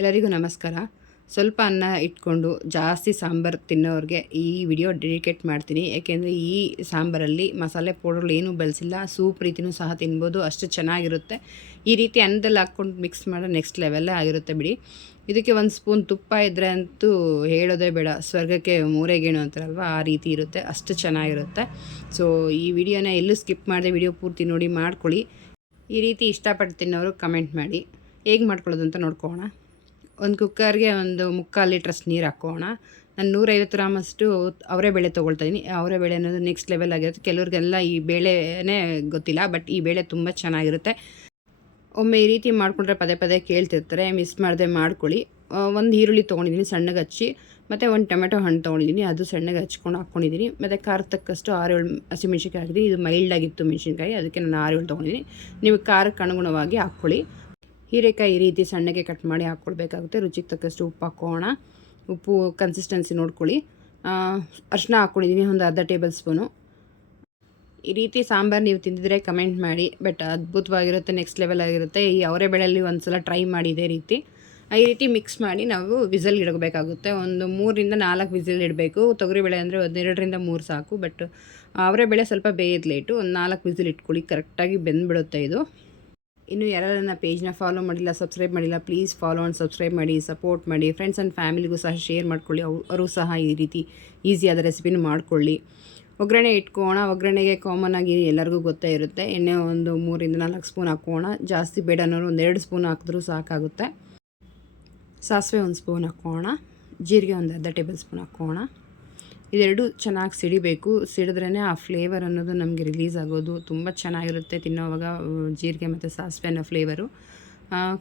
ಎಲ್ಲರಿಗೂ ನಮಸ್ಕಾರ. ಸ್ವಲ್ಪ ಅನ್ನ ಇಟ್ಕೊಂಡು ಜಾಸ್ತಿ ಸಾಂಬಾರು ತಿನ್ನೋರಿಗೆ ಈ ವಿಡಿಯೋ ಡೆಡಿಕೇಟ್ ಮಾಡ್ತೀನಿ. ಯಾಕೆಂದರೆ ಈ ಸಾಂಬಾರಲ್ಲಿ ಮಸಾಲೆ ಪೌಡರ್ಗಳು ಏನೂ ಬಳಸಿಲ್ಲ. ಸೂಪ್ ರೀತಿಯೂ ಸಹ ತಿನ್ಬೋದು. ಅಷ್ಟು ಚೆನ್ನಾಗಿರುತ್ತೆ. ಈ ರೀತಿ ಅನ್ನದಲ್ಲಿ ಹಾಕ್ಕೊಂಡು ಮಿಕ್ಸ್ ಮಾಡೋ ನೆಕ್ಸ್ಟ್ ಲೆವೆಲ್ಲೇ ಆಗಿರುತ್ತೆ ಬಿಡಿ. ಇದಕ್ಕೆ ಒಂದು ಸ್ಪೂನ್ ತುಪ್ಪ ಇದ್ದರೆ ಅಂತೂ ಹೇಳೋದೇ ಬೇಡ. ಸ್ವರ್ಗಕ್ಕೆ ಮೂರೆಗೇಣು ಅಂತಾರಲ್ವ? ಆ ರೀತಿ ಇರುತ್ತೆ. ಅಷ್ಟು ಚೆನ್ನಾಗಿರುತ್ತೆ. ಸೊ ಈ ವಿಡಿಯೋನ ಎಲ್ಲೂ ಸ್ಕಿಪ್ ಮಾಡಿದೆ ವಿಡಿಯೋ ಪೂರ್ತಿ ನೋಡಿ ಮಾಡ್ಕೊಳ್ಳಿ. ಈ ರೀತಿ ಇಷ್ಟಪಟ್ಟು ತಿನ್ನೋರು ಕಮೆಂಟ್ ಮಾಡಿ. ಹೇಗೆ ಮಾಡ್ಕೊಳ್ಳೋದು ಅಂತ ನೋಡ್ಕೊಳ್ಳೋಣ. ಒಂದು ಕುಕ್ಕರ್ಗೆ ಒಂದು ಮುಕ್ಕಾಲು ಲೀಟ್ರಷ್ಟು ನೀರು ಹಾಕೋಣ. ನಾನು ನೂರೈವತ್ತು ಗ್ರಾಮಷ್ಟು ಅವರೇ ಬೇಳೆ ತೊಗೊಳ್ತಾ ಇದ್ದೀನಿ ಅವರೇ ಬೇಳೆ ಅನ್ನೋದು ನೆಕ್ಸ್ಟ್ ಲೆವೆಲ್ ಆಗಿರುತ್ತೆ. ಕೆಲವ್ರಿಗೆಲ್ಲ ಈ ಬೇಳೆನೇ ಗೊತ್ತಿಲ್ಲ ಬಟ್ ಈ ಬೇಳೆ ತುಂಬ ಚೆನ್ನಾಗಿರುತ್ತೆ. ಒಮ್ಮೆ ಈ ರೀತಿ ಮಾಡಿಕೊಂಡ್ರೆ ಪದೇ ಪದೇ ಕೇಳ್ತಿರ್ತಾರೆ ಮಿಸ್ ಮಾಡದೆ ಮಾಡ್ಕೊಳ್ಳಿ. ಒಂದು ಈರುಳ್ಳಿ ತೊಗೊಂಡಿದ್ದೀನಿ ಸಣ್ಣಗೆ ಹಚ್ಚಿ. ಮತ್ತು ಒಂದು ಟೊಮೆಟೊ ಹಣ್ಣು ತೊಗೊಂಡಿದ್ದೀನಿ ಅದು ಸಣ್ಣಗೆ ಹಚ್ಕೊಂಡು ಹಾಕ್ಕೊಂಡಿದ್ದೀನಿ ಮತ್ತು ಖಾರ ತಕ್ಕಷ್ಟು ಆರು ಏಳು ಹಸಿಮೆಣ್ಸಿನ್ಕಾಯಿ ಹಾಕಿದ್ದೀನಿ ಇದು ಮೈಲ್ಡ್ ಆಗಿತ್ತು ಮೆಣಸಿನ್ಕಾಯಿ, ಅದಕ್ಕೆ ನಾನು ಆರು ಏಳು ತೊಗೊಂಡಿದ್ದೀನಿ ನೀವು ಖಾರಕ್ಕೆ ಅನುಗುಣವಾಗಿ ಹಾಕ್ಕೊಳ್ಳಿ. ಹೀರೆಕಾಯಿ ಈ ರೀತಿ ಸಣ್ಣಗೆ ಕಟ್ ಮಾಡಿ ಹಾಕ್ಕೊಳ್ಬೇಕಾಗುತ್ತೆ ರುಚಿಗೆ ತಕ್ಕಷ್ಟು ಉಪ್ಪು ಹಾಕೋಣ. ಉಪ್ಪು ಕನ್ಸಿಸ್ಟೆನ್ಸಿ ನೋಡ್ಕೊಳ್ಳಿ. ಅರ್ಶಿನ ಹಾಕ್ಕೊಂಡಿದ್ದೀನಿ ಒಂದು ಅರ್ಧ ಟೇಬಲ್ ಸ್ಪೂನು ಈ ರೀತಿ ಸಾಂಬಾರು ನೀವು ತಿಂದಿದ್ರೆ ಕಮೆಂಟ್ ಮಾಡಿ. ಬಟ್ ಅದ್ಭುತವಾಗಿರುತ್ತೆ ನೆಕ್ಸ್ಟ್ ಲೆವೆಲ್ ಆಗಿರುತ್ತೆ. ಈ ಅವರೇ ಬೆಳೆಯಲ್ಲಿ ಒಂದು ಸಲ ಟ್ರೈ ಮಾಡಿ ಇದೇ ರೀತಿ. ಈ ರೀತಿ ಮಿಕ್ಸ್ ಮಾಡಿ ನಾವು ವಿಸಲ್ ಇಡಬೇಕಾಗುತ್ತೆ. ಒಂದು ಮೂರರಿಂದ ನಾಲ್ಕು ವಿಸಿಲ್ ಇಡಬೇಕು. ತೊಗರಿಬೇಳೆ ಅಂದರೆ ಒಂದೆರಡರಿಂದ ಮೂರು ಸಾಕು. ಬಟ್ ಅವರೇ ಬೆಳೆ ಸ್ವಲ್ಪ ಬೇಯದ ಲೇಟು ಒಂದು ನಾಲ್ಕು ವಿಸಿಲ್ ಇಟ್ಕೊಳ್ಳಿ. ಕರೆಕ್ಟಾಗಿ ಬೆಂದ್ಬಿಡುತ್ತೆ ಇದು. ಇನ್ನು ಯಾರು ನನ್ನ ಪೇಜ್ನ ಫಾಲೋ ಮಾಡಿಲ್ಲ ಸಬ್ಸ್ಕ್ರೈಬ್ ಮಾಡಿಲ್ಲ ಪ್ಲೀಸ್ ಫಾಲೋ ಆ್ಯಂಡ್ ಸಬ್ಸ್ಕ್ರೈಬ್ ಮಾಡಿ ಸಪೋರ್ಟ್ ಮಾಡಿ ಫ್ರೆಂಡ್ಸ್ ಆ್ಯಂಡ್ ಫ್ಯಾಮಿಲಿಗೂ ಸಹ ಶೇರ್ ಮಾಡ್ಕೊಳ್ಳಿ. ಅವರು ಸಹ ಈ ರೀತಿ ಈಸಿಯಾದ ರೆಸಿಪಿನ ಮಾಡ್ಕೊಳ್ಳಿ. ಒಗ್ಗರಣೆ ಇಟ್ಕೋಣ. ಒಗ್ಗರಣೆಗೆ ಕಾಮನ್ ಆಗಿ ಎಲ್ಲರಿಗೂ ಗೊತ್ತೇ ಇರುತ್ತೆ. ಎಣ್ಣೆ ಒಂದು ಮೂರಿಂದ ನಾಲ್ಕು ಸ್ಪೂನ್ ಹಾಕೋಣ. ಜಾಸ್ತಿ ಬೇಡ ಅನ್ನೋರು ಒಂದು ಸ್ಪೂನ್ ಹಾಕಿದ್ರೂ ಸಾಕಾಗುತ್ತೆ. ಸಾಸಿವೆ ಒಂದು ಸ್ಪೂನ್ ಹಾಕೋಣ. ಜೀರಿಗೆ ಒಂದು ಅರ್ಧ ಟೇಬಲ್ ಸ್ಪೂನ್ ಹಾಕೋಣ. ಇದೆರಡು ಚೆನ್ನಾಗಿ ಸಿಡಿಬೇಕು. ಸಿಡಿದ್ರೇ ಆ ಫ್ಲೇವರ್ ಅನ್ನೋದು ನಮಗೆ ರಿಲೀಸ್ ಆಗೋದು. ತುಂಬ ಚೆನ್ನಾಗಿರುತ್ತೆ ತಿನ್ನೋವಾಗ ಜೀರಿಗೆ ಮತ್ತು ಸಾಸಿವೆ ಅನ್ನೋ ಫ್ಲೇವರು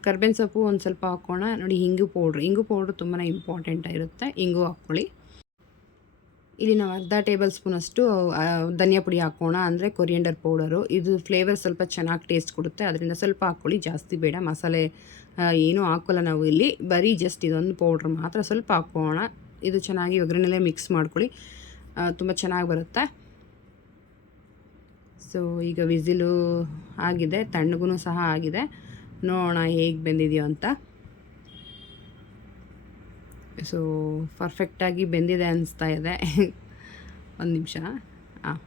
ಕರ್ಬೇವಿನ ಸೊಪ್ಪು ಒಂದು ಸ್ವಲ್ಪ ಹಾಕ್ಕೋಣ ನೋಡಿ, ಹಿಂಗು ಪೌಡ್ರ್ ಹಿಂಗು ಪೌಡ್ರ್ ತುಂಬಾ ಇಂಪಾರ್ಟೆಂಟ್ ಇರುತ್ತೆ ಹಿಂಗು ಹಾಕ್ಕೊಳ್ಳಿ. ಇಲ್ಲಿ ನಾವು ಅರ್ಧ ಟೇಬಲ್ ಸ್ಪೂನಷ್ಟು ಧನಿಯಾ ಪುಡಿ ಹಾಕೋಣ ಅಂದರೆ ಕೊರಿಯಂಡರ್ ಪೌಡರು ಇದು ಫ್ಲೇವರ್ ಸ್ವಲ್ಪ ಚೆನ್ನಾಗಿ ಟೇಸ್ಟ್ ಕೊಡುತ್ತೆ. ಅದರಿಂದ ಸ್ವಲ್ಪ ಹಾಕ್ಕೊಳ್ಳಿ. ಜಾಸ್ತಿ ಬೇಡ. ಮಸಾಲೆ ಏನೂ ಹಾಕೋಲ್ಲ ನಾವು ಇಲ್ಲಿ. ಬರೀ ಜಸ್ಟ್ ಇದೊಂದು ಪೌಡ್ರ್ ಮಾತ್ರ ಸ್ವಲ್ಪ ಹಾಕೋಣ. ಇದು ಚೆನ್ನಾಗಿ ಒಗ್ಗರಣೆಲೇ ಮಿಕ್ಸ್ ಮಾಡ್ಕೊಳ್ಳಿ. ತುಂಬ ಚೆನ್ನಾಗಿ ಬರುತ್ತೆ. ಸೊ ಈಗ ವಿಸಿಲು ಆಗಿದೆ ತಣ್ಣಗೂ ಸಹ ಆಗಿದೆ. ನೋಡೋಣ ಹೇಗೆ ಬೆಂದಿದೆಯೋ ಅಂತ. ಸೊ ಪರ್ಫೆಕ್ಟಾಗಿ ಬೆಂದಿದೆ ಅನಿಸ್ತಾ ಇದೆ. ಒಂದು ನಿಮಿಷ. ಹಾಂ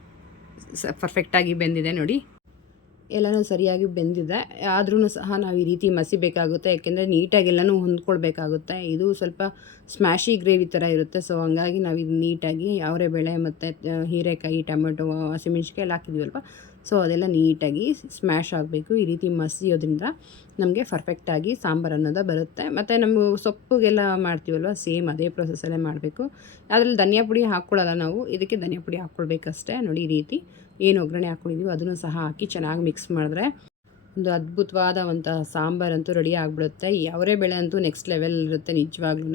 ಸ ಪರ್ಫೆಕ್ಟಾಗಿ ಬೆಂದಿದೆ ನೋಡಿ. ಎಲ್ಲನೂ ಸರಿಯಾಗಿ ಬೆಂದಿದೆ. ಆದ್ರೂ ಸಹ ನಾವು ಈ ರೀತಿ ಮಸಿಬೇಕಾಗುತ್ತೆ. ಯಾಕೆಂದರೆ ನೀಟಾಗಿ ಎಲ್ಲನೂ ಹೊಂದ್ಕೊಳ್ಬೇಕಾಗುತ್ತೆ. ಇದು ಸ್ವಲ್ಪ ಸ್ಮ್ಯಾಶಿ ಗ್ರೇವಿ ಥರ ಇರುತ್ತೆ. ಸೊ ಹಂಗಾಗಿ ನಾವು ಇದು ನೀಟಾಗಿ ಅವರೇ ಬೆಳೆ ಮತ್ತು ಹೀರೆಕಾಯಿ, ಟೊಮೆಟೊ ಹಸಿಮೆಣ್ಸಿಕಾಯಿ ಎಲ್ಲ ಹಾಕಿದ್ವಲ್ವ? ಸೊ ಅದೆಲ್ಲ ನೀಟಾಗಿ ಸ್ಮ್ಯಾಶ್ ಆಗಬೇಕು. ಈ ರೀತಿ ಮಸಿಯೋದ್ರಿಂದ ನಮಗೆ ಪರ್ಫೆಕ್ಟಾಗಿ ಸಾಂಬಾರು ಅನ್ನೋದು ಬರುತ್ತೆ. ಮತ್ತು ನಮಗೂ ಸೊಪ್ಪುಗೆಲ್ಲ ಮಾಡ್ತೀವಲ್ವ? ಸೇಮ್ ಅದೇ ಪ್ರೊಸೆಸಲ್ಲೇ ಮಾಡಬೇಕು. ಅದರಲ್ಲಿ ಧನಿಯಾ ಪುಡಿ ಹಾಕ್ಕೊಳ್ಳಲ್ಲ ನಾವು? ಇದಕ್ಕೆ ಧನಿಯಾ ಪುಡಿ ಹಾಕ್ಕೊಳ್ಬೇಕಷ್ಟೇ. ನೋಡಿ ಈ ರೀತಿ ಏನು ಒಗ್ಗರಣೆ ಹಾಕ್ಕೊಂಡಿದ್ದೀವಿ ಅದನ್ನು ಸಹ ಹಾಕಿ ಚೆನ್ನಾಗಿ ಮಿಕ್ಸ್ ಮಾಡಿದ್ರೆ ಒಂದು ಅದ್ಭುತವಾದಂಥ ಸಾಂಬಾರಂತೂ ರೆಡಿ ಆಗಿಬಿಡುತ್ತೆ. ಅವರೇ ಬೆಳೆ ಅಂತೂ ನೆಕ್ಸ್ಟ್ ಲೆವೆಲ್ ಇರುತ್ತೆ ನಿಜವಾಗ್ಲೂ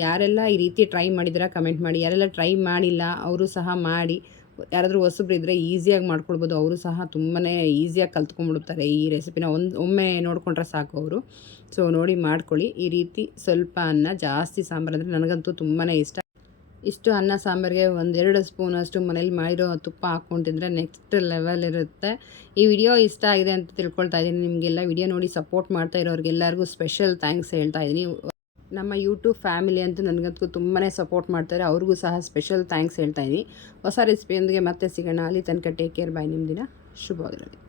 ಯಾರೆಲ್ಲ ಈ ರೀತಿ ಟ್ರೈ ಮಾಡಿದ್ರೆ ಕಮೆಂಟ್ ಮಾಡಿ. ಯಾರೆಲ್ಲ ಟ್ರೈ ಮಾಡಿಲ್ಲ, ಅವರು ಸಹ ಮಾಡಿ. ಯಾರಾದರೂ ಹೊಸಬ್ರು ಇದ್ದರೆ ಈಸಿಯಾಗಿ ಮಾಡ್ಕೊಳ್ಬೋದು. ಅವರು ಸಹ ತುಂಬಾ ಈಸಿಯಾಗಿ ಕಲ್ತ್ಕೊಂಡ್ಬಿಡ್ತಾರೆ ಈ ರೆಸಿಪಿನ. ಒಂದು, ಒಮ್ಮೆ ನೋಡಿಕೊಂಡ್ರೆ ಸಾಕು ಅವರು. ಸೊ, ನೋಡಿ ಮಾಡ್ಕೊಳ್ಳಿ. ಈ ರೀತಿ ಸ್ವಲ್ಪ ಅನ್ನ ಜಾಸ್ತಿ ಸಾಂಬಾರು ಅಂದರೆ ನನಗಂತೂ ತುಂಬಾ ಇಷ್ಟ. ಇಷ್ಟು ಅನ್ನ ಸಾಂಬಾರಿಗೆ ಒಂದೆರಡು ಸ್ಪೂನಷ್ಟು ಮನೇಲಿ ಮಾಡಿರೋ ತುಪ್ಪ ಹಾಕ್ಕೊಂಡು ತಿಂದರೆ ನೆಕ್ಸ್ಟ್ ಲೆವೆಲ್ ಇರುತ್ತೆ. ಈ ವಿಡಿಯೋ ಇಷ್ಟ ಆಗಿದೆ ಅಂತ ತಿಳ್ಕೊಳ್ತಾ ಇದ್ದೀನಿ. ನಿಮಗೆಲ್ಲ ವಿಡಿಯೋ ನೋಡಿ ಸಪೋರ್ಟ್ ಮಾಡ್ತಾ ಇರೋರಿಗೆಲ್ಲರಿಗೂ ಸ್ಪೆಷಲ್ ಥ್ಯಾಂಕ್ಸ್ ಹೇಳ್ತಾ ಇದ್ದೀನಿ. ನಮ್ಮ ಯೂಟ್ಯೂಬ್ ಫ್ಯಾಮಿಲಿ ಅಂತೂ ನನಗಂತೂ ತುಂಬಾ ಸಪೋರ್ಟ್ ಮಾಡ್ತಾರೆ. ಅವ್ರಿಗೂ ಸಹ ಸ್ಪೆಷಲ್ ಥ್ಯಾಂಕ್ಸ್ ಹೇಳ್ತಾ ಇದ್ದೀನಿ. ಹೊಸ ರೆಸಿಪಿಯೊಂದಿಗೆ ಮತ್ತೆ ಸಿಗೋಣ. ಅಲ್ಲಿ ತನಕ ಟೇಕ್ ಕೇರ್. ಬಾಯ್. ನಿಮ್ಮ ದಿನ ಶುಭವಾಗಿರಲಿ